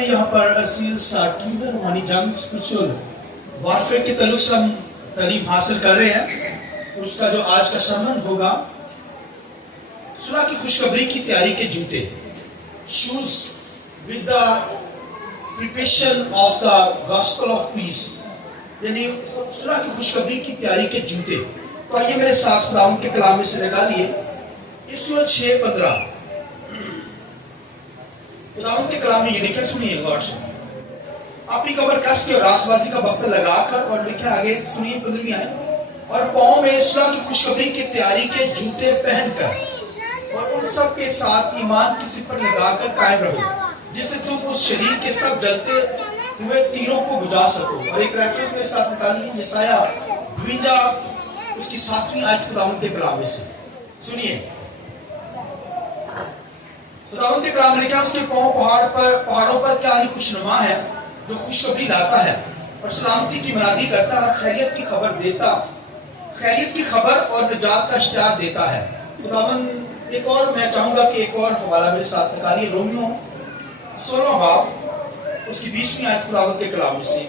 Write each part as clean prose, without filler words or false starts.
نے یہاں پر series start کی ہے روحانی جنگ اسپرچول وارفیئر کے تعلق سے ہم تعلیم حاصل کر رہے ہیں. اس کا جو آج کا سرمن ہوگا صلح کی خوشخبری کی تیاری کے جوتے, shoes with the preparation of the gospel of peace, یعنی صلح کی خوشخبری کی تیاری کے جوتے. تو آئیے میرے ساتھ خداوند کے کلام میں سے نکالیے افسوس 6:15. خداوند کے کلام میں یہ لکھا, سنیے غور سے. اپنی کمر کس کے اور راست بازی کا بختر لگا کر, اور لکھا آگے سنیے 15ویں آیت, اور پاؤں میں صلح کی خوشخبری کی تیاری کے جوتے پہن کر اور ان سب کے ساتھ ایمان کی سپر لگا کر قائم رہو, جس سے تم اس شریر کے سب جلتے ہوئے تیروں کو بجھا سکو. اور ایک ریفرنس میرے ساتھ نکالیے یسایہ 52 اس کی 7ویں آیت خداوند کے کلام میں سے. سنیے خداوند کے کلام میں لکھا, اس کے پاؤں پہاڑوں پر کیا ہی خوشنما ہے جو خوشخبری لاتا ہے اور سلامتی کی منادی کرتا ہے اور خیریت کی خبر اور نجات کا اشتہار دیتا ہے. خداوند ایک اور میں چاہوں گا کہ ایک اور حوالہ میرے ساتھ نکالیے, رومیو 16 باب اس کی 20ویں آیت خداوند کے کلام میں سے.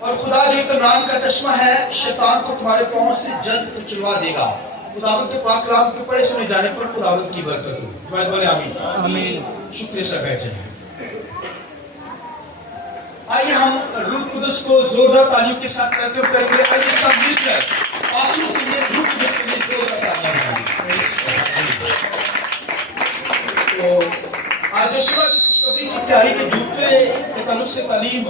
اور خدا جو اطمینان کا چشمہ ہے شیطان کو تمہارے پاؤں سے جلد کچلوا دے گا. خداوند کے پاک کلام کے پڑھے سنے جانے پر خداوند کی برکت ہو. جوائد بولے آمین. آمین. شکریہ سے بیٹھ جائیں. آئیے ہم روح القدس کو زوردار تعلیم کے ساتھ ویلکم کریں گے. آئیے سب مل کر آخروں کے لیے روح القدس کے لیے زوردار تعلیم. تو آج صلح کی خوشخبری کی تیاری کے جوتے کے تعلق سے تعلیم,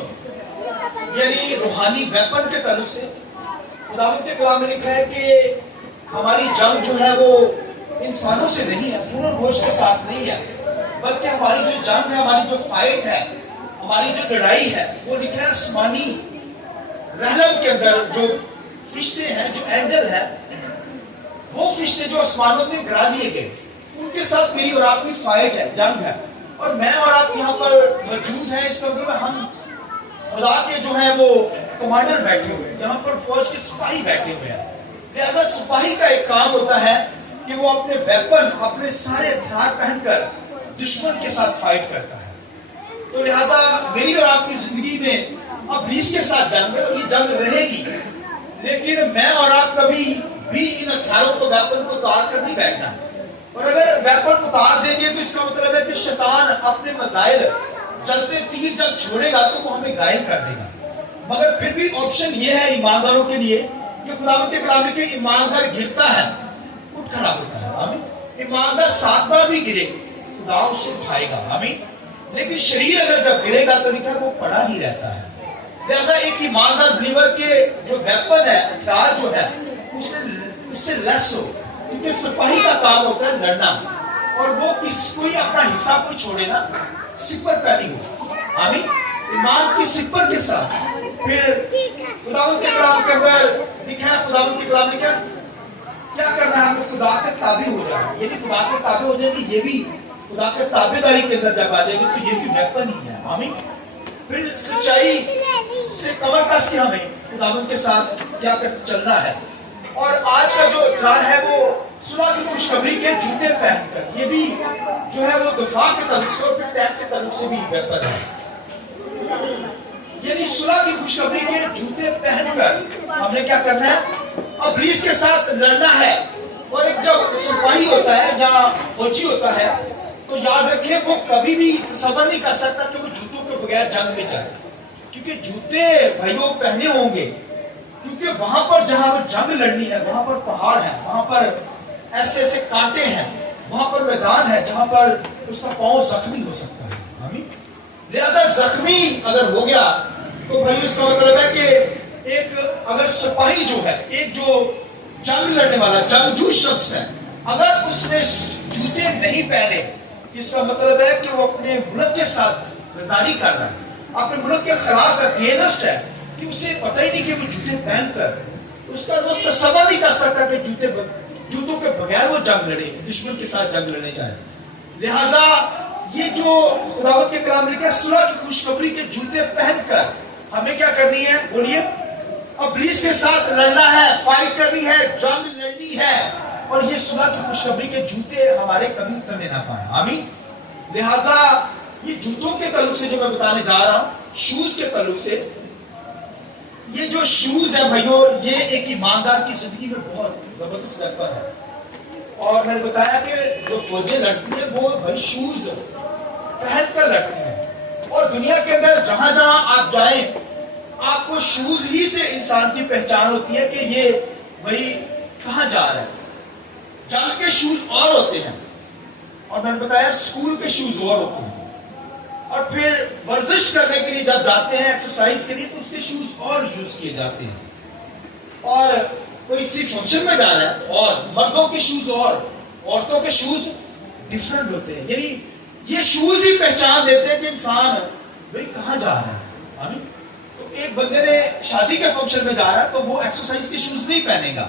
یعنی روحانی ویپن کے تعلق سے خداوند کے کلام میں لکھا ہے کہ ہماری جنگ جو ہے وہ انسانوں سے نہیں ہے, خون اور گوشت کے ساتھ نہیں ہے, بلکہ ہماری جو جنگ ہے, ہماری جو فائٹ ہے, ہماری جو لڑائی ہے, وہ لکھا ہے آسمانی رحلم کے اندر. جو فرشتے ہیں, جو اینجل ہیں, وہ فرشتے جو آسمانوں سے گرا دیے گئے, ان کے ساتھ میری اور آپ کی فائٹ ہے, جنگ ہے. اور میں اور آپ یہاں پر موجود ہیں, اس کا مطلب ہم خدا کے جو ہیں وہ کمانڈر بیٹھے ہوئے ہیں, یہاں پر فوج کے سپاہی بیٹھے ہوئے ہیں. لہذا سپاہی کا ایک کام ہوتا ہے کہ وہ اپنے ویپن, اپنے سارے ہتھیار پہن کر دشمن کے ساتھ فائٹ کرتا ہے. تو لہذا میری اور آپ کی زندگی میں ابلیس کے ساتھ جنگ ہے, اور یہ جنگ رہے گی, لیکن میں اور آپ کبھی بھی ان ہتھیاروں کو, ویپن کو اتار کر نہیں بیٹھنا. اور اگر ویپن اتار دیں گے تو اس کا مطلب ہے کہ شیطان اپنے مزائل, چلتے تیر جب چھوڑے گا تو وہ ہمیں گائل کر دے گا. مگر پھر بھی آپشن یہ ہے ایمانداروں کے لیے کہ خداوند کے کلام میں کہ ایماندار گرتا ہے اٹھ کھڑا ہوتا ہے. آمین. ایماندار 7 بار بھی گرے خدا اسے اٹھائے گا. آمین. لیکن شریر اگر جب گرے گا تو لکھا وہ پڑا ہی رہتا ہے. لہذا ایک ایماندار بلیور کے جو ویپن ہے, ہتھیار جو ہے, اس سے لیس ہو, کیونکہ سپاہی کا کام ہوتا ہے لڑنا, اور وہ کوئی اپنا حصہ کوئی چھوڑے نا, سپر پہ نہیں ہو. آمین. ایمان کی سپر کے ساتھ پھر خداوند کے کلام کے اندر لکھا ہے, خداوند کے کلام میں کیا کرنا ہے, ہمیں خدا کے تابع ہو جانا. یہ بھی خدا کے تابع ہو جائے گی, یہ بھی خدا کے تابع داری کے اندر جب آ جائے گی تو یہ بھی ویپن ہی ہے. آمین. پھر سچائی سے کمر کس کے ہمیں خداوند کے ساتھ کیا چلنا ہے. اور آج کا جو ہتھیار ہے وہ صلح کی خوشخبری کے جوتے پہن کر, یہ بھی جو ہے وہ دفاع کے تعلق سے اور پھر ٹیگ کے تعلق سے بھی ویپن ہے. یعنی صلح کی خوشخبری کے جوتے پہن کر ہم نے کیا کرنا ہے, ابلیس کے ساتھ لڑنا ہے. اور ایک جب سپاہی ہوتا ہے یا فوجی ہوتا ہے تو یاد رکھیں وہ کبھی بھی تصور نہیں کر سکتا کہ وہ جوتوں کے بغیر جنگ میں جائے, کیونکہ جوتے بھائیوں پہنے ہوں گے, کیونکہ وہاں پر جہاں جنگ لڑنی ہے وہاں پر پہاڑ ہے, وہاں پر ایسے ایسے کانٹے ہیں, وہاں پر میدان ہے جہاں پر اس کا پاؤں زخمی ہو سکتا ہے. آمین. لہذا زخمی اگر ہو گیا تو بھائی اس کا مطلب ہے کہ ایک اگر سپاہی جو ہے, ایک جو جنگ لڑنے والا جنگجو شخص ہے, اگر اس نے جوتے نہیں پہنے, اس کا مطلب ہے کہ وہ اپنے ملک کے ساتھ غداری کر رہا ہے, اپنے ملک کے خلاف اگینسٹ ہے, کہ اسے پتہ ہی نہیں کہ وہ جوتے پہن کر اس کا وہ تصور نہیں کر سکتا کہ جوتوں کے بغیر وہ جنگ لڑے, دشمن کے ساتھ جنگ لڑنے جائے. لہذا یہ جو خداوند کے کلام لکھا ہے, صلح کی خوشخبری کے جوتے پہن کر ہمیں کیا کرنی ہے, بولیے, ابلیس کے ساتھ لڑنا ہے, فائٹ کرنی ہے, جنگ لڑنی ہے. اور یہ صلح کی خوشخبری کے جوتے ہمارے کبھی کرنے نہ پائیں. آمین. لہذا یہ جوتوں کے تعلق سے جو میں بتانے جا رہا ہوں, شوز کے تعلق سے, یہ جو شوز ہے بھائیوں, یہ ایک ایماندار کی زندگی میں بہت زبردست ویپن ہے. اور میں نے بتایا کہ جو فوجیں لڑتی ہیں وہ بھائی شوز پہن کر لڑتی ہیں, اور دنیا کے اندر جہاں جہاں آپ جائیں آپ کو شوز ہی سے انسان کی پہچان ہوتی ہے کہ یہ بھائی کہاں جا رہا ہے. جنگ کے شوز اور ہوتے ہیں, اور میں نے بتایا اسکول کے شوز اور ہوتے ہیں, اور پھر ورزش کرنے کے لیے جب جاتے ہیں ایکسرسائز کے لیے تو اس کے شوز اور یوز کیے جاتے ہیں. اور کوئی کسی فنکشن میں جا رہا ہے اور مردوں کے شوز اور عورتوں کے شوز ڈفرنٹ ہوتے ہیں, یعنی یہ شوز ہی پہچان دیتے ہیں کہ انسان بھائی کہاں جا رہا ہے. تو ایک بندے نے شادی کے فنکشن میں جا رہا ہے تو وہ ایکسرسائز کے شوز نہیں پہنے گا,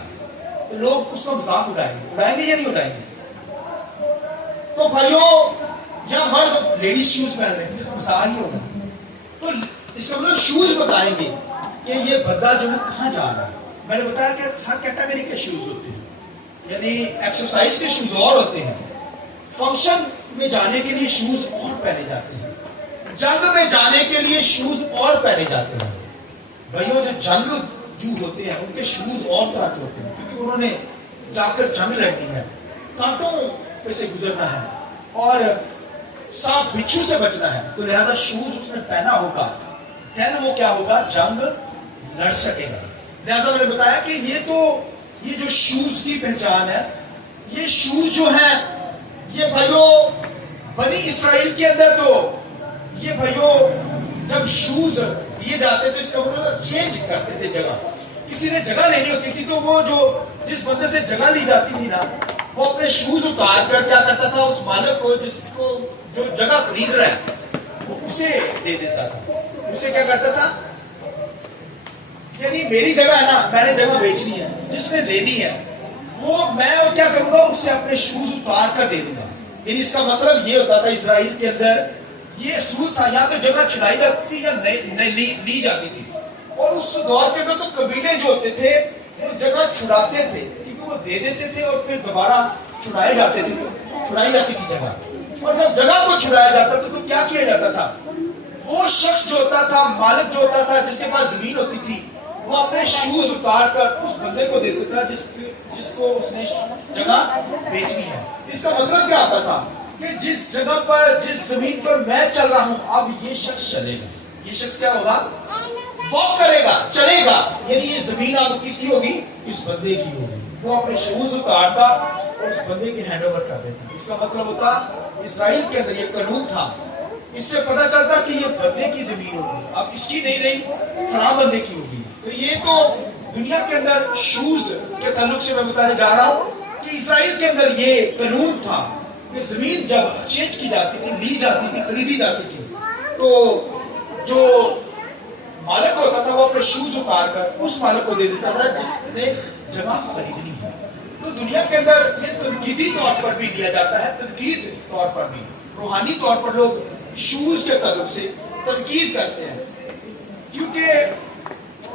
تو لوگ اس کا مذاق اڑائیں گے یا نہیں اڑائیں گے. تو بھائیوں, یا مرد لیڈیز شوز پہن رہے ہیں تو مزاح ہی ہوگا. تو اس کا مطلب شوز بتائیں گے کہ یہ بندہ جو ہے کہاں جا رہا ہے. میں نے بتایا کہ ہر کیٹیگری کے شوز ہوتے ہیں, یعنی ایکسرسائز کے شوز اور ہوتے ہیں, فنکشن میں جانے کے لیے شوز اور پہنے جاتے ہیں, جنگ میں جانے کے لیے شوز اور پہنے جاتے ہیں. بھائیوں جو جنگ جو ہوتے ہیں ان کے شوز اور طرح کے ہوتے ہیں, کیونکہ انہوں نے جا کر جنگ لڑنی ہے, کانٹوں پہ سے گزرنا ہے اور سانپ بچھو سے بچنا ہے, تو لہذا شوز اس نے پہنا ہوگا, دین وہ کیا ہوگا, جنگ لڑ سکے گا. لہذا میں نے بتایا کہ یہ جو شوز کی پہچان ہے, یہ شوز جو ہیں یہ بھائیوں بنی اسرائیل کے اندر تو یہ بھائیوں جب شوز دیے جاتے تو اس کا مطلب چینج کرتے تھے جگہ. کسی نے جگہ لینی ہوتی تھی تو وہ جو جس بندے سے جگہ لی جاتی تھی نا, وہ اپنے شوز اتار کر کیا کرتا تھا, اس مالک کو جس کو جو جگہ خرید رہا ہے وہ اسے دے دیتا تھا. اسے کیا کرتا تھا, یعنی میری جگہ ہے نا, میں نے جگہ بیچنی ہے, جس نے لینی ہے وہ میں اور کیا کروں گا, اس سے اپنے شوز اتار کر دے دوں گا. یعنی اس کا مطلب یہ ہوتا تھا اسرائیل کے اندر یہ اصول تھا, یا تو جگہ چھڑائی جاتی تھی یا لی جاتی تھی. اور اس دور کے اندر تو قبیلے جو ہوتے تھے وہ جگہ چھڑاتے تھے, کیونکہ وہ دے دیتے تھے اور پھر دوبارہ چھڑائے جاتے تھے, چھڑائی جاتی تھی جگہ. اور جب جگہ کو چھڑایا جاتا تھا تو کیا کیا جاتا تھا, وہ شخص جو ہوتا تھا, مالک جو ہوتا تھا, جس کے پاس زمین ہوتی تھی, وہ اپنے شوز اتار کر اس بندے کو دیتا تھا جس کو اس نے جگہ بیچنی ہے. اس کا مطلب کیا ہوتا تھا کہ جس جگہ پر, جس زمین پر میں چل رہا ہوں, اب یہ شخص چلے گا. یہ شخص کیا ہوگا, واک کرے گا, چلے گا. یعنی یہ زمین اب کس کی ہوگی, اس بندے کی ہوگی. وہ اپنے شوز اتارتا اور اس بندے کے ہینڈ اوور کر دیتا. اس کا مطلب ہوتا اسرائیل کے اندر یہ قانون تھا, اس سے پتا چلتا کہ یہ بندے کی زمین ہوگی, اب اس کی نہیں رہی, فلاں بندے کی ہوگی. تو یہ تو دنیا کے اندر شوز کے تعلق سے میں بتانے جا رہا ہوں کہ اسرائیل کے اندر یہ قانون تھا کہ زمین جب چینج کی جاتی تھی, لی جاتی تھی, خریدی جاتی تھی, تو جو مالک ہوتا تھا وہ اپنے شوز اتار کر اس مالک کو دے دیتا تھا جس نے جگہ خریدنی ہے. تو دنیا کے اندر یہ تنقیدی طور پر بھی دیا جاتا ہے, تنقید طور پر بھی, روحانی طور پر لوگ شوز کے تعلق سے تنقید کرتے ہیں, کیونکہ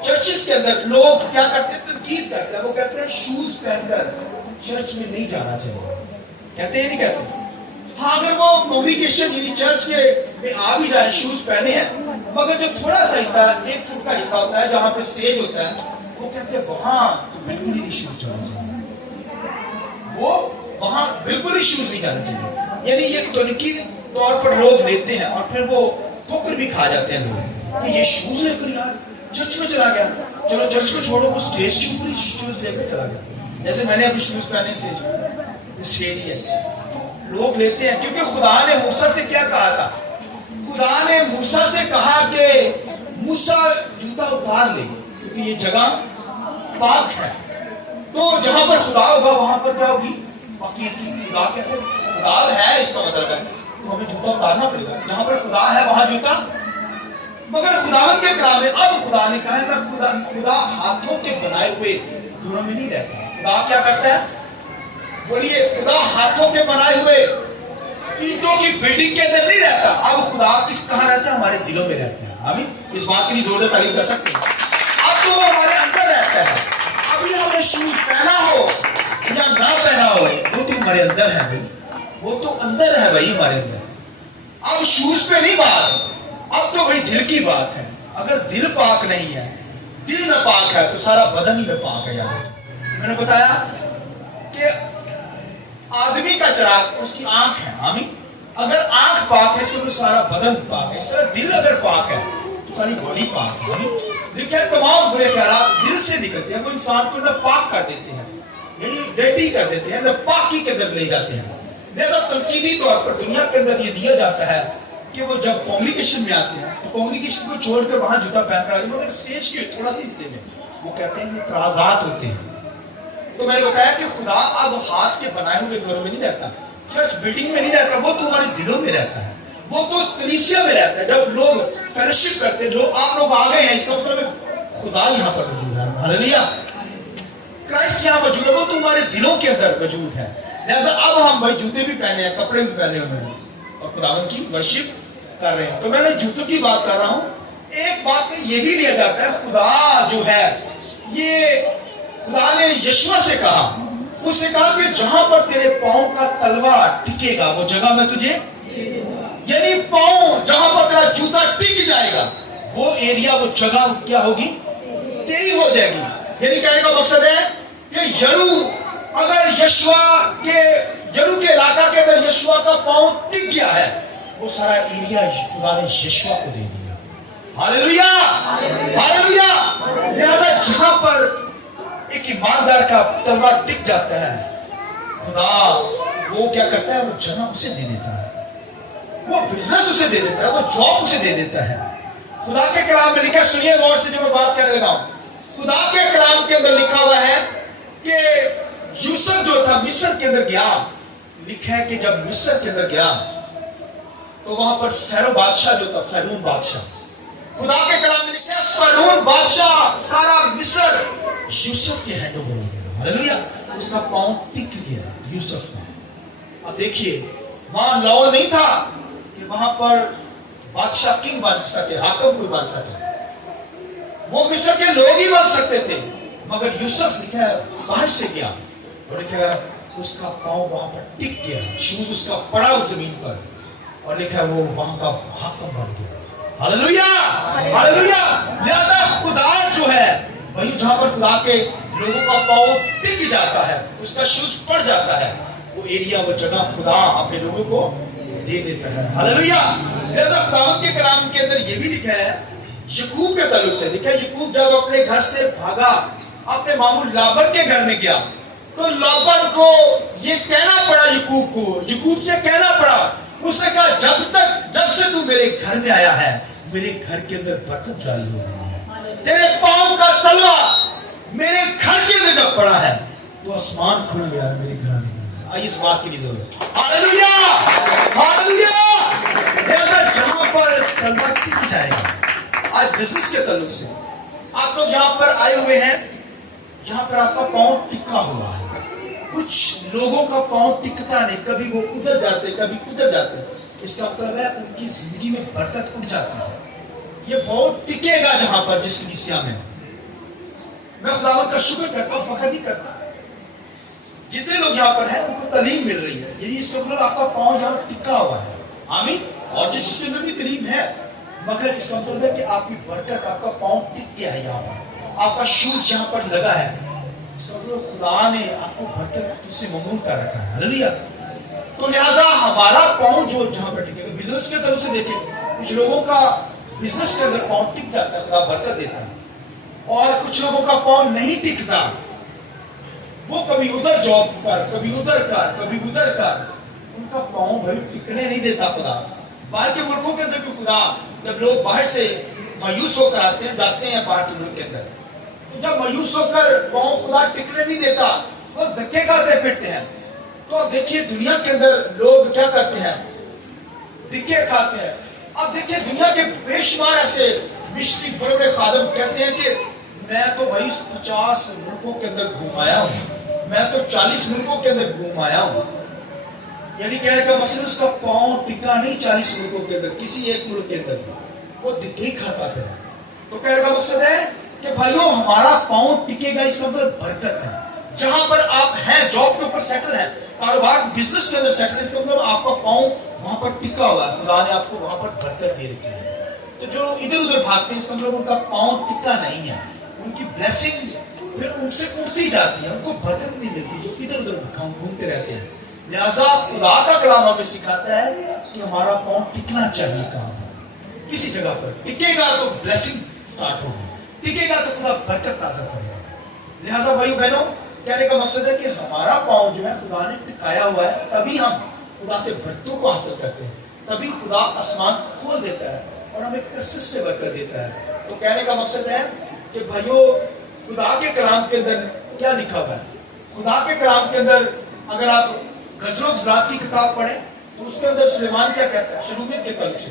چرچز کے اندر لوگ کیا کرتے ہیں, تنقید کرتے ہیں. وہ کہتے ہیں شوز پہن کر چرچ میں نہیں جانا چاہیے. کہتے ہیں نہیں کہتے. ہاں اگر وہ کانگریگیشن یعنی چرچ کے میں آ بھی جائیں شوز پہنے ہیں, مگر جو تھوڑا سا حصہ 1 فٹ کا حصہ ہوتا ہے جہاں پہ سٹیج ہوتا ہے, وہ کہتے ہیں وہاں تو بالکل ہی نہیں شوز جانا چاہیے, وہ وہاں بالکل ہی شوز نہیں جانا چاہیے. یعنی یہ تنقید طور پر لوگ لیتے ہیں اور پھر وہ ٹھوکر بھی کھا جاتے ہیں لوگ کہ یہ شوز لے کر یار چرچ میں چلا گیا. چلو چرچ کو چھوڑو, وہ سٹیج کے اوپر ہی شوز لے کر چلا گیا. جیسے میں نے اپنے شوز پہنے سٹیج ہی ہے, تو لوگ لیتے ہیں. کیونکہ خدا نے موسیٰ سے کیا کہا تھا, خدا نے موسیٰ سے کہا کہ موسیٰ جوتا اتار لے کیونکہ یہ جگہ پاک ہے. تو جہاں پر خدا ہوگا وہاں پر کیا ہوگی, پاکیزگی. خدا کہتے ہیں خدا ہے, اس کا مطلب ہے تو ہمیں جوتا اتارنا پڑے گا. جہاں پر خدا ہے وہاں جوتا. مگر خداوند کے کلام میں اب خدا نے کہا ہے خدا ہاتھوں کے بنائے ہوئے گھروں میں نہیں رہتا. خدا کیا کرتا ہے, بولیے, خدا ہاتھوں کے بنائے ہوئے اینٹوں کی بلڈنگ کے اندر نہیں رہتا. اب خدا کہاں رہتا ہے, ہمارے دلوں میں رہتا ہے. آمین. اس بات کے لیے زور سے تعریف کر سکتے ہیں. اب تو وہ ہمارے اندر رہتا ہے. ابھی ہم نے شوز پہنا ہو یا نہ پہنا ہو, وہ تو ہمارے اندر ہے بھائی, وہ تو اندر ہے بھائی ہمارے اندر. अब शूज पे नहीं बात, अब तो भाई दिल की बात है। अगर दिल पाक नहीं है, दिल नापाक है, तो सारा बदन ही नापाक है। यार मैंने बताया कि आदमी का चिराग उसकी आंख है। आमीन। अगर आंख पाक है, इसके ऊपर सारा बदन पाक है। इस तरह दिल अगर पाक है तो सारी बॉडी पाक है। देखिए तमाम बुरे ख्यालात दिल से निकलते हैं, वो इंसान को नापाक कर देते हैं, यानी डर्टी कर देते हैं, नापाकी के अंदर ले जाते हैं। लिहाजा तनकीदी तौर पर दुनिया के अंदर ये दिया जाता है कि वो जब कम्युनिकेशन में आते हैं तो कम्युनिकेशन को छोड़कर वहां जूता पहन कर आते हैं, मगर स्टेज के थोड़ा सी हिस्से में वो कहते हैं इतराजात होते हैं। तो मैंने बताया कि खुदा अब हाथ के बनाए हुए घरों में नहीं रहता, चर्च बिल्डिंग में नहीं रहता, वो तो हमारे दिलों में रहता है, वो तो कलीसिया में रहता है। जब लोग फेलोशिप करते हैं, लोग आप लोग आ गए हैं, इसका मतलब खुदा यहाँ पर मौजूद है। हालेलुया, क्राइस्ट यहाँ मौजूद है, वो तुम्हारे दिलों के अंदर मौजूद है। लिहाजा अब हम भाई जूते भी पहने हैं, कपड़े भी पहने हुए हैं और खुदावन की वर्शिप कर रहे हैं। तो मैंने जूतों की बात कर रहा हूं। एक बात में ये भी लिया जाता है, खुदा जो है, ये खुदा ने यीशु से कहा, उससे कहा कि जहां पर तेरे पांव का तलवा टिकेगा वो जगह मैं तुझे, यानी पांव जहां पर तेरा जूता टिक जाएगा वो एरिया, वो जगह क्या होगी, तेरी हो जाएगी। यानी कहने का मकसद है कि यरू, अगर यरू के इलाका के अंदर यशुआ का पांव टिक गया है, वो सारा एरिया खुदा ने यशुआ को दे दिया। Hallelujah, hallelujah. लिहाजा जहां पर एक ईमानदार का तलवा टिक जाता है, खुदा वो क्या करता है, वो जगह उसे दे देता है, वो बिजनेस उसे दे देता है, वो जॉब उसे दे देता है। खुदा के कलाम में लिखा, सुनिए गौर से जो मैं बात करने लगा हूं, खुदा के कलाम के अंदर लिखा हुआ है कि यूसुफ जो था मिस्र के अंदर गया। लिखा है कि जब मिस्र के अंदर गया तो वहां पर फैरो बादशाह जो था, फैरून बादशाह, खुदा के कलाम में लिखा है फैरून बादशाह सारा मिस्र यूसुफ के हैंड ओवर हो गया। हालेलुया, उसका पांव टिक गया यूसुफ में। अब देखिए वहां लॉ नहीं था कि वहां पर बादशाह किंग बन सके, हाकम कोई बन सके, वो मिस्र के लोग ही बन सकते थे, मगर यूसुफ लिखा है बाहर से गया और लिखा है उसका पांव वहां पर टिक गया, शूज उसका पड़ा उस जमीन पर, और लिखा है वो वहां का हाकम बन गया। Hallelujah, hallelujah. लिहाजा खुदा जो है वही जहां पर खुदा के लोगों का पांव टिक जाता है, उसका शूज पड़ जाता है, वो एरिया, वो जगह खुदा अपने लोगों को दे देता है। हालेलुया। लिहाजा खुदा के कलाम के अंदर ये भी लिखा है, यकूब के ताल्लुक से लिखा है, यकूब जब अपने घर से भागा, अपने मामू लाबन के घर में गया, तो लाबन को ये कहना पड़ा, यकूब से कहना पड़ा, उसने कहा जब से तू मेरे घर में आया है, मेरे घर के अंदर बरकत जारी हो गई है, तेरे पांव का तलवा मेरे घर के अंदर जब पड़ा है तो आसमान खुल गया है मेरे घर में। आई इस बात की भी जरूरत है। Hallelujah, hallelujah. जहां पर तलवा टिक जाएगा, आज बिजनेस के ताल्लुक से आप लोग यहाँ पर आए हुए हैं, यहाँ पर आपका पांव टिका हुआ है। कुछ लोगों का पांव टिकता नहीं, कभी वो उधर जाते, कभी उधर जाते, इसका मतलब है उनकी जिंदगी में बरकत उठ जाती है। ये पांव टिकेगा जहां पर, जिस कलीसिया में मैं खुदावंद का शुक्र करता हूँ, फख्र नहीं करता, जितने लोग यहाँ पर हैं उनको तालीम मिल रही है, यही इसका मतलब आपका पांव यहाँ टिका हुआ है। आमीन। और जिसके अंदर भी तालीम है, मगर इसका मतलब है कि आपकी बरकत, आपका पांव टिक गया है, यहाँ पर आपका शूज यहाँ पर लगा है, इसका मतलब खुदा ने आपको बरकत से ममनून कर रखा है। हालेलुया। तो लिहाजा हमारा पांव जो जहाँ पर टिकेगा, बिजनेस के तरफ से देखें, कुछ लोगों का बिजनेस के अंदर पांव टिक जाता है, खुदा बरकत देता है, और कुछ लोगों का पांव नहीं टिकता, वो कभी उधर जॉब कर, कभी उधर कर, कभी उधर कर, उनका पांव भाई टिकने नहीं देता खुदा। बाहर के मुल्कों के अंदर भी खुदा, जब लोग बाहर से मायूस होकर आते हैं, जाते हैं बाहर के मुल्क के अंदर, तो जब मायूस होकर पांव खुदा टिकने नहीं देता, वो धक्के खाते फिरते हैं। तो देखिए दुनिया के अंदर लोग क्या करते हैं, धक्के खाते हैं। अब देखिए दुनिया के बेशुमार ऐसे मिस्ट्री बड़े बड़े खादम कहते हैं कि मैं तो भाई 50 मुल्कों के अंदर घूम आया हूं, मैं तो 40 मुल्कों के अंदर घूम आया हूं। यानी कहने का मकसद उसका पांव टिका नहीं 40 मुल्कों के अंदर, किसी एक मुल्क के अंदर वो धक्के खाता है। तो कहने का मकसद है कि भाइयों हमारा पांव टिकेगा, इसका मतलब बरकत है। जहां पर आप हैं, जॉब के ऊपर सेटल है, कारोबार बिजनेस के अंदर सेटल है, इसका मतलब आपका पांव वहां पर टिका हुआ है, खुदा ने आपको वहां पर बरकत दे रखी है। तो जो इधर उधर भागते हैं इसका मतलब उनका पांव टिका नहीं है, उनकी ब्लेसिंग फिर उनसे उठती जाती है, उनको बरकत नहीं मिलती जो इधर उधर घूमते रहते हैं। लिहाजा खुदा का कलाम हमें सिखाता है कि हमारा पांव टिकना चाहिए, कहां पर, किसी जगह पर टिकेगा तो ब्लेसिंग स्टार्ट होगी, टिकेगा तो खुदा बरकत ताजा करेगा। लिहाजा भाई बहनों, कहने का मकसद है कि हमारा पांव जो है खुदा ने टिकाया हुआ है, तभी हम खुदा से बरकतों को हासिल करते हैं, तभी खुदा आसमान खोल देता है और हमें कसरत से बरकत देता है। तो कहने का मकसद है कि भाइयों, खुदा के कलाम के अंदर क्या लिखा हुआ है? खुदा के कलाम के अंदर अगर आप गजरों गुजरात की किताब पढ़ें तो उसके अंदर सुलेमान क्या कहता है शलूमियत के ताल्लुक से?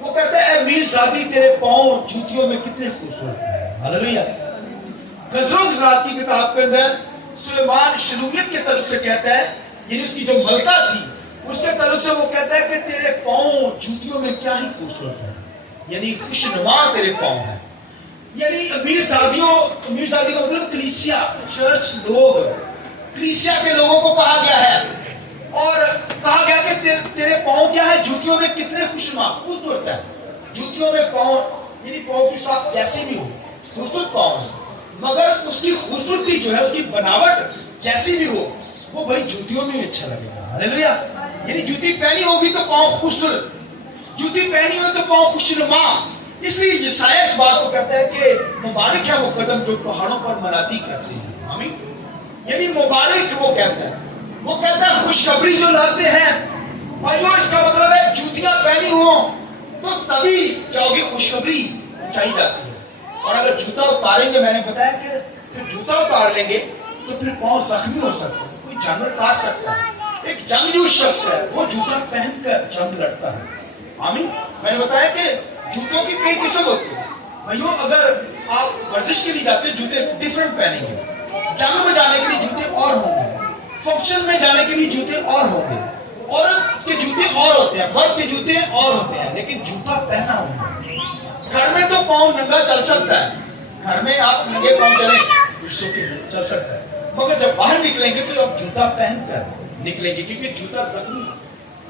वो कहता है, मीरजादी तेरे पांव जूतियों में कितने खूबसूरत हैं। हालेलुया। गजरों गुजरात की किताब के अंदर सुलेमान शलूमियत के ताल्लुक से कहता है, यानी उसकी जो मलका थी उसके ताल्लुक से वो कहता है कि तेरे पांव जूतियों में क्या ही खूबसूरत है, यानी खुशनुमा तेरे पांव है। यानी मीरजादी का मतलब कलीसिया, चर्च लोग, कलीसिया के लोगों को कहा गया है और कहा गया कि तेरे पांव क्या है, जूतियों में कितने खुशनुमा खूबसूरत है। जूतियों में पांव, यानी पांव की साख जैसी भी हो, खूबसूरत पांव है, मगर उसकी खूबसूरती जो है, उसकी बनावट जैसी भी हो, वो भाई जूतियों में अच्छा लगेगा। हालेलुया। यानी जूती पहनी होगी तो पांव खूबसूरत, जूती पहनी हो तो पांव खुशनुमा। इसलिए यशायाह इस बात को कहता है कि मुबारक है वो कदम जो पहाड़ों पर मनादी करते हैं। आमीन। यानी मुबारक वो कहता है खुशखबरी जो लाते हैं। भाइयों, इसका मतलब है जूतियां पहनी हो तो तभी क्या होगी, खुशखबरी चाहिए जाती है। और अगर जूता उतारेंगे, मैंने बताया कि फिर जूता उतार लेंगे तो फिर पांव जख्मी हो सकता है, कोई जानवर काट सकता है। एक जंगजू शख्स है, वो जूता पहनकर जंग लड़ता है। आमीन। मैंने बताया कि जूतों की कई किस्म होती है। भाइयों, अगर आप वर्जिश के लिए जाते हैं जूते डिफरेंट पहनेंगे, जंग में जाने के लिए जूते और होंगे, फंक्शन में जाने के लिए जूते और होंगे, औरत के जूते और होते हैं, मर्द के जूते और होते हैं, लेकिन जूता पहना होगा। घर में तो पांव नंगा चल सकता है, घर में आप नंगे पांव चल सकता है, मगर जब बाहर निकलेंगे तो आप जूता पहनकर निकलेंगे, क्योंकि जूता जख्मी है।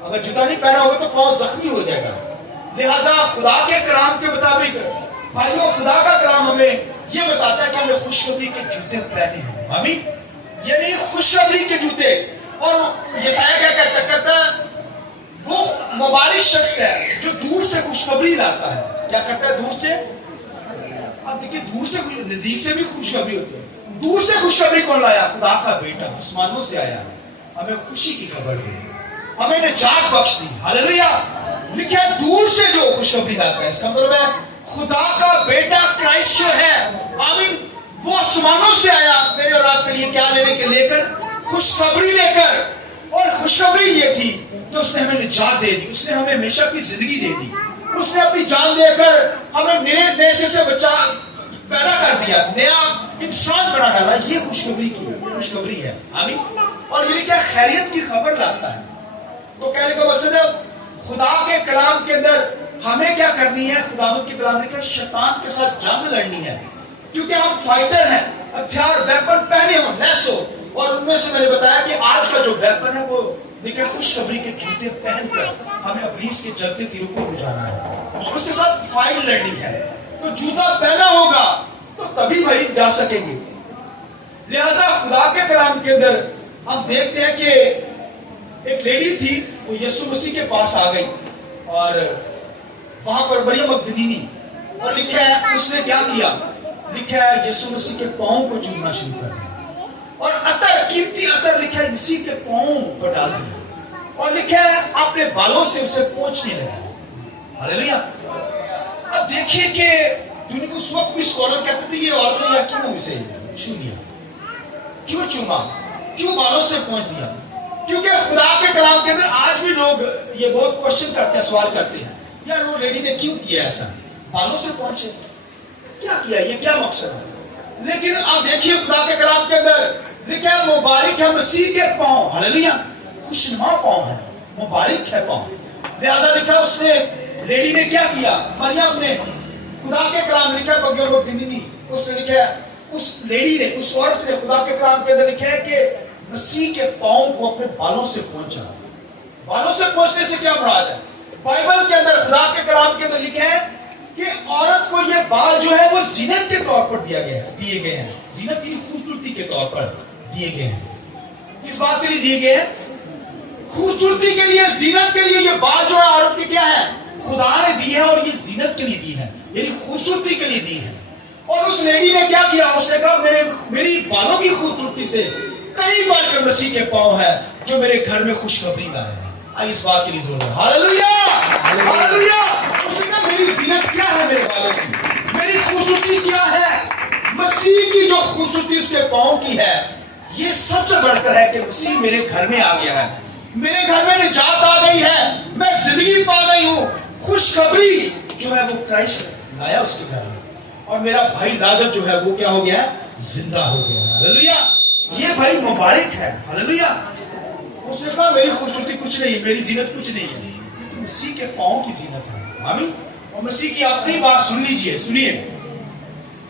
अगर जूता नहीं पहना होगा तो पांव जख्मी हो जाएगा। लिहाजा खुदा के कलाम के मुताबिक भाइयों, खुदा का कलाम हमें यह बताता है कि हमें खुशखबरी के जूते पहने हैं। आमीन। यानी खुशखबरी के जूते। और यशायाह क्या कहता है, वो मुबारक शख्स है जो दूर से खुशखबरी लाता है। क्या करता है? दूर से। अब देखिए, दूर से, नजदीक से भी खुशखबरी होती है। दूर से खुशखबरी कौन लाया? खुदा का बेटा आसमानों से आया, हमें खुशी की खबर दी, हमें निजात बख्श दी। हालेलुया। लिखा है दूर से जो खुशखबरी लाता है, इसका मतलब है खुदा का बेटा क्राइस्ट जो है, आमीन, वो आसमानों से आया मेरे और आपके लिए क्या लेकर, खुशखबरी लेकर। और खुशखबरी ये थी कि उसने हमें निजात दे दी, उसने हमें हमेशा की जिंदगी दे दी, उसने अपनी जान देकर हमें नए से बचा पैदा कर दिया, नया इंसान बना डाला। ये खुशखबरी है। आमीन। और ये क्या खैरियत की खबर लाता है। तो कहने का मकसद है खुदा के कलाम के अंदर हमें क्या करनी है? खुदावंद के कलाम ने शैतान के साथ जंग लड़नी है, क्योंकि हम फाइटर हैं, हथियार वेपन पहने हो, लैस हो। और उनमें से मैंने बताया कि आज का जो वेपन है वो देखिए खुशखबरी के जूते पहनकर हमें इब्लीस के जलते तीरों को बुझाना है, उसके साथ फाइट लड़नी है। तो जूता पहना होगा तो तभी भाई जा सकेंगे। लिहाजा खुदा के कलाम के अंदर हम देखते हैं कि एक लेडी थी, वो यीशु मसीह के पास आ गई और वहां पर मरियम मगदलीनी, और लिखा है उसने क्या किया, लिखा है यीशु मसीह के पांव को चूमना शुरू कर दिया और अतर, कीमती अतर लिखा है मसीह के पांव पर डाल दिया और लिखा है अपने बालों से उसे पोंछने लगा। हालेलुया। अब देखिए कि दुनिया उस वक्त भी स्कॉलर कहते थे ये औरत ने क्यों इसे छू लिया, क्यों चूमा, क्यों बालों से पोंछ दिया? क्योंकि खुदा के कलाम के अंदर आज भी लोग ये बहुत क्वेश्चन करते हैं, सवाल करते हैं, यार वो लेडी ने क्यों किया ऐसा, बालों से पहुंचे, क्या किया, ये क्या मकसद है? लेकिन आप देखिए खुदा के कलाम के अंदर लिखा है मुबारक है मसीह के पांव। हालेलुया। खुशनुमा पांव है, मुबारक है पांव। लिहाजा लिखा उसने, लेडी ने क्या किया, मरियम ने, खुदा के कलाम लिखा है, उसने लिखा है उस लेडी ने, उस औरत ने खुदा के कलाम के अंदर लिखा है कि मसीह के पांव को अपने बालों से पहुंचा। बालों से पोंछने से क्या मुराद है? बाइबल के अंदर, खुदा के कलाम के अंदर लिखे है कि औरत को ये बाल जो है वो जीनत के तौर पर दिए गए हैं, जीनत की खूबसूरती के तौर पर दिए गए हैं। किस बात के लिए दिए गए हैं? खूबसूरती के लिए, जीनत के लिए। ये बाल जो है औरत के क्या है? खुदा ने दी है, और ये जीनत के लिए दी है, यानी खूबसूरती के लिए दी है। और उस लेडी ने क्या किया? उसने कहा मेरी बालों की खूबसूरती से कई बढ़कर मसीह के पांव है जो मेरे घर में खुशखबरी लाए हैं। आई इस बात के लिए जोर, हालेलुया हालेलुया। उसने कहा मेरी जीनत क्या है? मेरे बालों की मेरी खूबसूरती क्या है? मसीह की जो खूबसूरती उसके पांव की है, ये सबसे बढ़कर है कि मसीह मेरे घर में आ गया है, मेरे घर में निजात आ गई है, मैं जिंदगी पा गई हूं। खुशखबरी जो है वो क्राइस्ट लाया उसके घर में, और मेरा भाई लाजर जो है वो क्या हो गया? जिंदा हो गया। हालेलुया, ये भाई मुबारक है। हालेलुया। उसने कहा मेरी खूबसूरती कुछ नहीं है, मेरी जीनत कुछ नहीं है, तो मसीह के पांव की जीनत है। आमीन। और मसीह की अपनी बात सुन लीजिए, सुनिए।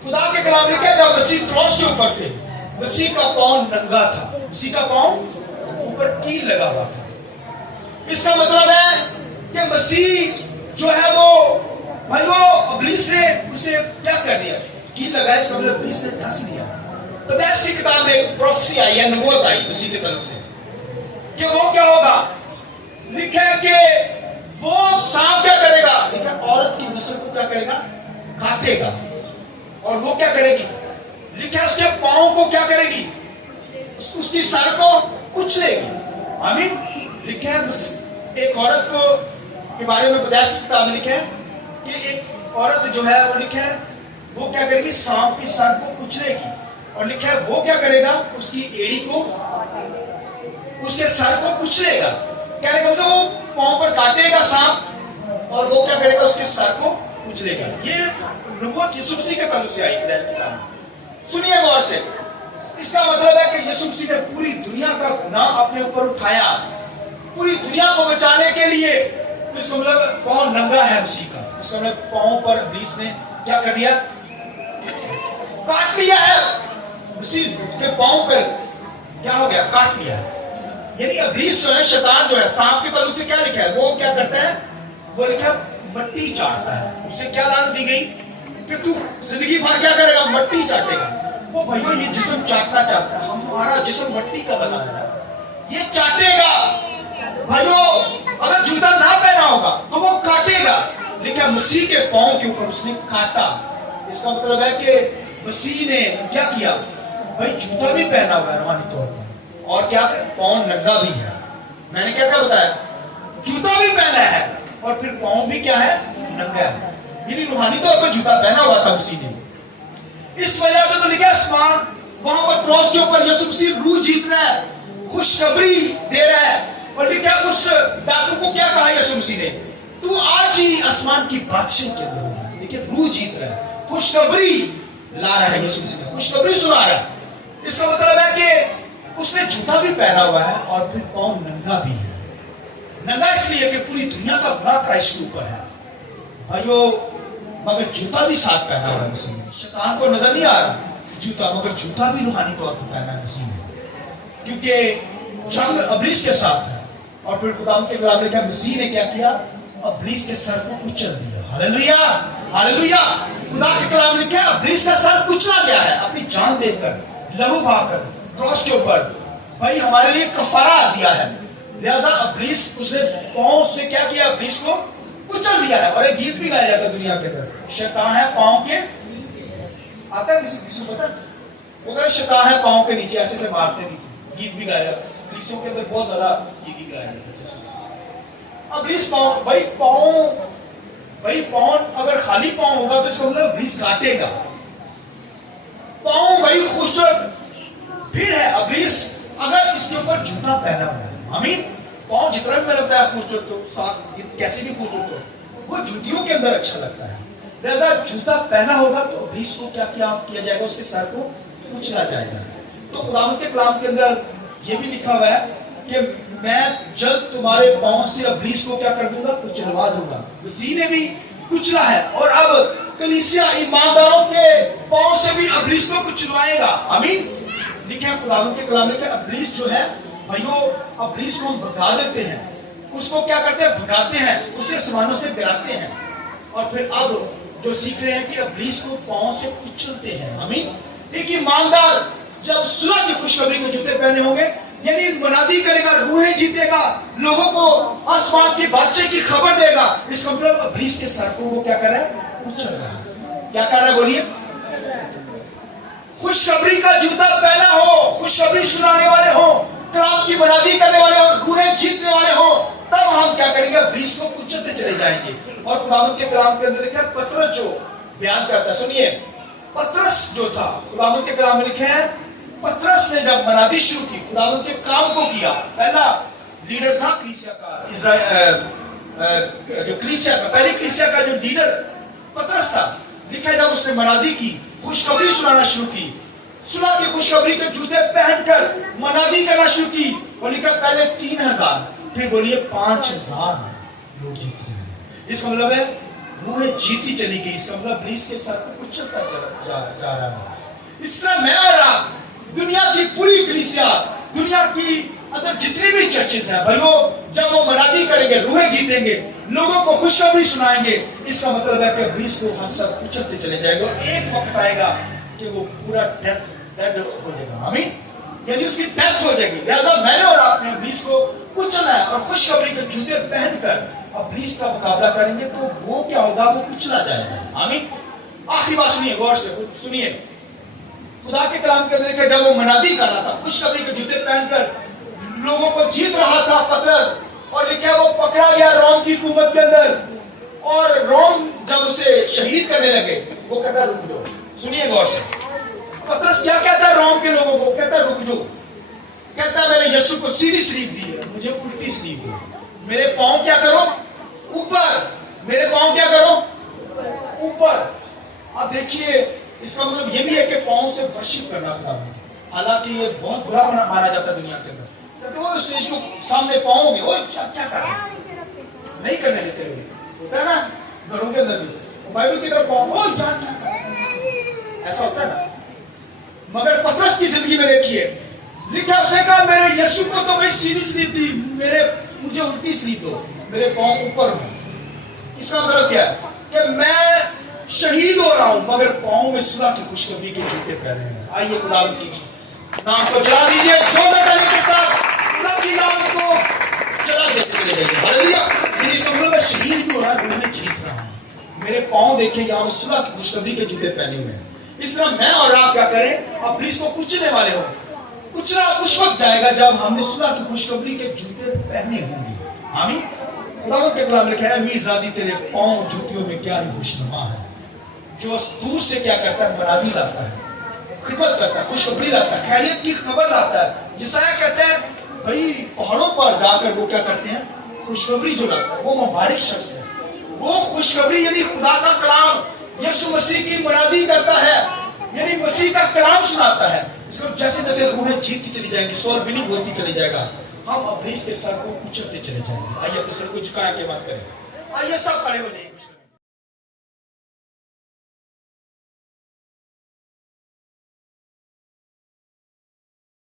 खुदा के कलाम में क्या था? मसीह क्रॉस के ऊपर थे, मसीह का पांव नंगा था, मसीह का पांव ऊपर कील लगा हुआ था। इसका मतलब है कि मसीह जो है वो भाइयों, इब्लीस ने उसे क्या कर दिया? कील लगाया, इसका मतलब इब्लीस ने धंस दिया। तो पैगंबरों की किताब में प्रोफेसी आई है, नबूवत आई मसीह की तरफ से कि वो क्या होगा? लिखा है कि वो सांप क्या करेगा? लिखा औरत की नस्ल को क्या करेगा? काटेगा। और वो क्या करेगी? लिखा उसके पांव को क्या करेगी? उसकी सर को कुचलेगी। आमीन। लिखा है एक औरत को के बारे में पैगंबरों की किताब में लिखा है कि एक औरत जो है वो लिखा है वो क्या करेगी? सांप की सर को कुचलेगी। और लिखा है वो क्या करेगा? उसकी एड़ी को, उसके सर को कुचलेगा। कहने का मतलब वो पांव पर काटेगा सांप, और वो क्या करेगा? उसके सर को कुचलेगा। ये नबूवत यीशु मसीह के ताल्लुक से आई पैगंबर की किताब में। सुनिए गौर से। इसका मतलब है कि यीशु मसीह ने पूरी दुनिया का गुनाह अपने ऊपर उठाया, पूरी दुनिया को बचाने के लिए। तो इसका मतलब पांव नंगा है मसीह का, इसका मतलब पांव पर इब्लीस ने क्या कर दिया? काट लिया है। मसीह के पांव पर क्या हो गया? काट लिया है। यानी इब्लीस जो है, शैतान जो है, सांप के ताल्लुक से क्या लिखा है? वो क्या करता है? वो लिखा मट्टी चाटता है। उसे क्या लानत दी गई कि तू जिंदगी भर क्या करेगा? मट्टी चाटेगा। वो भैया ये जिस्म चाटना चाहता है, हमारा जिस्म मट्टी का बना है, ये चाटेगा। भाइयों, अगर जूता ना पहना होगा तो वो काटेगा। लिखा मसीह के पांव के ऊपर उसने काटा। इसका मतलब है कि मसीह ने क्या किया? भाई जूता भी पहना हुआ है रूहानी तौर पर, और क्या पांव नंगा भी है। मैंने क्या क्या बताया? जूता भी पहना है और फिर पांव भी क्या है? नंगा है। यानी रूहानी तौर पर जूता पहना हुआ था मसीह ने। इस वजह से तो लिखा आसमान वहां पर क्रॉस के ऊपर यीशु मसीह रूह जीत रहा है, खुशखबरी दे रहा है। और लिखा उस डाकू को क्या कहा यीशु मसीह ने? तू आज ही आसमान की बादशाह के अंदर होगा। देखिए रूह जीत रहा है, खुशखबरी ला रहा है यीशु मसीह, खुशखबरी सुना रहा है। इसका मतलब है कि उसने जूता भी पहना हुआ है और फिर पांव नंगा भी है। नंगा इसलिए कि पूरी दुनिया का गुनाह क्राइस्ट के ऊपर है भाइयों, मगर जूता भी साथ पहना हुआ है मसीह ने। शैतान को नजर नहीं आ रहा जूता, मगर जूता भी रूहानी तौर पर पहना है मसीह ने, क्योंकि जंग इब्लीस के साथ है। और फिर खुदा के कलाम में क्या मसीह ने क्या किया? इब्लीस के सर को कुचल दिया। Hallelujah hallelujah. खुदा के कलाम में लिखा है इब्लीस का सर कुचला गया है, अपनी जान देकर, लहू बहाकर क्रॉस के ऊपर भाई हमारे लिए कफारा दिया है। लिहाजा इब्लीस उसने पांव से क्या किया? इब्लीस को कुचल दिया है। और एक गीत भी गाया जाता है दुनिया के अंदर, शैतान है पांव के, आता है किसी को पता? वो कहता शैतान है पांव के नीचे, ऐसे से मारते नीचे। गीत भी गाया जाता है इब्लीसों के अंदर, बहुत ज्यादा ये गीत गाया जाता है। इब्लीस पांव, भाई पांव अगर खाली पांव होगा तो इसका मतलब इब्लीस काटेगा। पांव भाई खूबसूरत फिर है इब्लीस अगर इसके ऊपर जूता पहना हुआ है। आमीन। पांव जितना भी लगता है खूबसूरत, तो साथ कैसे भी खूबसूरत हो, वो जूतियों के अंदर अच्छा लगता है। लिहाजा जूता पहना होगा तो इब्लीस को क्या किया जाएगा? उसके सर को कुचला जाएगा। तो खुदावंद के कलाम के अंदर ये भी लिखा हुआ है कि मैं जल्द तुम्हारे पांव से इब्लीस को क्या कर दूंगा? कुचलवा दूंगा। मसीह ने भी कुचला है, और अब कलीसिया ईमानदारों के पांव से भी इब्लीस को कुचलवाएगा। आमीन। लिखा है खुदावंद के कलाम में कि इब्लीस जो है भाइयों, इब्लीस को हम भगा देते हैं, اس کو کیا کرتے ہیں؟ بھگاتے ہیں، اسے آسمانوں سے گراتے ہیں، اور پھر اب جو سیکھ رہے ہیں کہ ابلیس کو پاؤں سے کچلتے ہیں۔ آمین۔ ایک ایماندار جب صلح کی خوشخبری کے جوتے پہنے ہوں گے، یعنی منادی کرے گا، روحیں جیتے گا، لوگوں کو آسمان کی بادشاہی کی خبر دے گا، اس کا مطلب ابلیس کے سر کو وہ کیا کر رہا ہے؟ کچل رہا ہے۔ کیا کر رہا ہے؟ بولیے۔ خوشخبری کا جوتا پہنا ہو، خوشخبری سنانے والے ہوں، کلام کی منادی کرنے والے ہوں، روحیں جیتنے والے ہوں، تب ہم کیا کریں گے؟ ابلیس کو کچلتے چلے جائیں گے۔ اور خداوند کے کلام کے اندر لکھا ہے، پترس جو بیان کرتا ہے، سنیے، پترس جو تھا، خداوند کے کلام میں لکھے ہیں، پترس نے جب منادی شروع کی، خداوند کے کام کو کیا، پہلا لیڈر تھا کلیسیا کا، جو کلیسیا کا، پہلی کلیسیا کا جو لیڈر پترس تھا، لکھا ہے جب اس نے منادی کی، خوشخبری سنانا شروع کی، صلح کی خوشخبری کے جوتے پہن کر منادی کرنا شروع کی، اور لکھا پہلے 3000، پھر بولیے 5000 لوگ جیتے چلے۔ اس کا مطلب ہے روح جیتی چلی گئی، اس کا مطلب ابلیس کے سر کو کچلتا جا رہا ہے۔ اس طرح میں اور آپ دنیا کی پوری کلیسیا، دنیا کی اندر جتنی بھی چرچز ہیں بھائیو، جب وہ منادی کریں گے، روحیں جیتیں گے، لوگوں کو خوشخبری سنائیں گے، اس کا مطلب ہے کہ ابلیس کو ہم سب کچلتے چلے جائیں گے، اور ایک وقت آئے گا کہ وہ پورا ڈیڈ ہو جائے گا۔ آمین۔ یعنی اس کی ڈیتھ ہو جائے گی۔ لہذا میں نے اور آپ نے ابلیس کو کچلنا ہے، اور خوشخبری کے جوتے پہن کر ابلیس کا مقابلہ کریں گے تو وہ کیا ہوگا؟ وہ کچلا جائے گا۔ آمین۔ آخری بات سنیے، غور سے سنیے، خدا کے کلام کے اندر کہ جب وہ منادی کر رہا تھا، خوشخبری کے جوتے پہن کر لوگوں کو جیت رہا تھا پترس، اور لکھا وہ پکڑا گیا روم کی حکومت کے اندر، اور روم جب اسے شہید کرنے لگے، وہ کہتا رک جاؤ۔ سنیے غور سے، پترس کیا کہتا ہے روم کے لوگوں کو؟ کہتا رک جاؤ، کہتا میں نے یسوع کو سیدھی سلیب دی ہے، مجھے الٹی سلیب دو، میرے پاؤں کیا کرو؟ اوپر، میرے پاؤں کیا کرو؟ اوپر۔ اب دیکھیے، اس کا مطلب یہ بھی ہے کہ پاؤں سے ورشپ کرنا خدا میں، حالانکہ یہ بہت برا مانا جاتا ہے دنیا کے اندر، کہتے وہ اسٹیج کو سامنے پاؤں گے، وہ کیا کر رہے ہیں؟ نہیں کرنے دیتے لوگ، ہوتا ہے نا گھروں کے اندر بھی، بائبل کی طرف پاؤں، وہ کیا کر رہے ہیں؟ ایسا ہوتا ہے نا۔ مگر پترس کی زندگی میں دیکھیے، لکھا اس نے کہا میرے یسوع کو تو بھائی سیدھی سلیب دی، مجھے الٹی سلیب دو، میرے پاؤں اوپر ہوں۔ اس کا مطلب کیا ہے؟ کہ میں شہید ہو رہا ہوں مگر پاؤں میں صلح کی خوشخبری کے جوتے پہنے ہیں۔ آئیے خداوند کی نام کو چلا دیجیے، سونے کرنے کے ساتھ خدا کی نام کو چلا دیتے چلے جائیے۔ ہاللیلویا۔ اس کا مطلب میں شہید بھی ہو رہا ہوں، میں جیت رہا ہوں، میرے پاؤں دیکھیں یہاں میں صلح کی خوشخبری کے جوتے پہنے ہوئے ہیں۔ اس طرح میں اور آپ کیا کریں؟ ابلیس کو کچلنے والے ہوں۔ کچلا اس وقت جائے گا جب ہم نے صلح کی خوشخبری کے جوتے پہنے ہوں گے۔ آمین۔ خداوند کے کلام لکھا ہے، امیر زادی تیرے پاؤں جوتیوں میں کیا ہی خوشنما ہے۔ جو دور سے کیا کرتا ہے؟ منادی لاتا ہے، خدمت کرتا ہے، خوشخبری لاتا ہے، خیریت کی خبر لاتا ہے۔ یسایہ کہتا ہے بھائی پہاڑوں پر جا کر وہ کیا کرتے ہیں؟ خوشخبری جو لاتا ہے، وہ مبارک شخص ہے۔ وہ خوشخبری یعنی خدا کا کلام، یسوع مسیح کی منادی کرتا ہے، یعنی مسیح کا کلام سناتا ہے۔ اس کو جیسے جیسے روحیں جیتتی چلی جائیں گی، سول وننگ ہوتی چلی جائے گا، ہم ابلیس کے سر کو کچلتے چلے جائیں گے۔ آئیے اپنے سر کو جھکا کے بات کریں، آئیے سب کھڑے ہو جائیں۔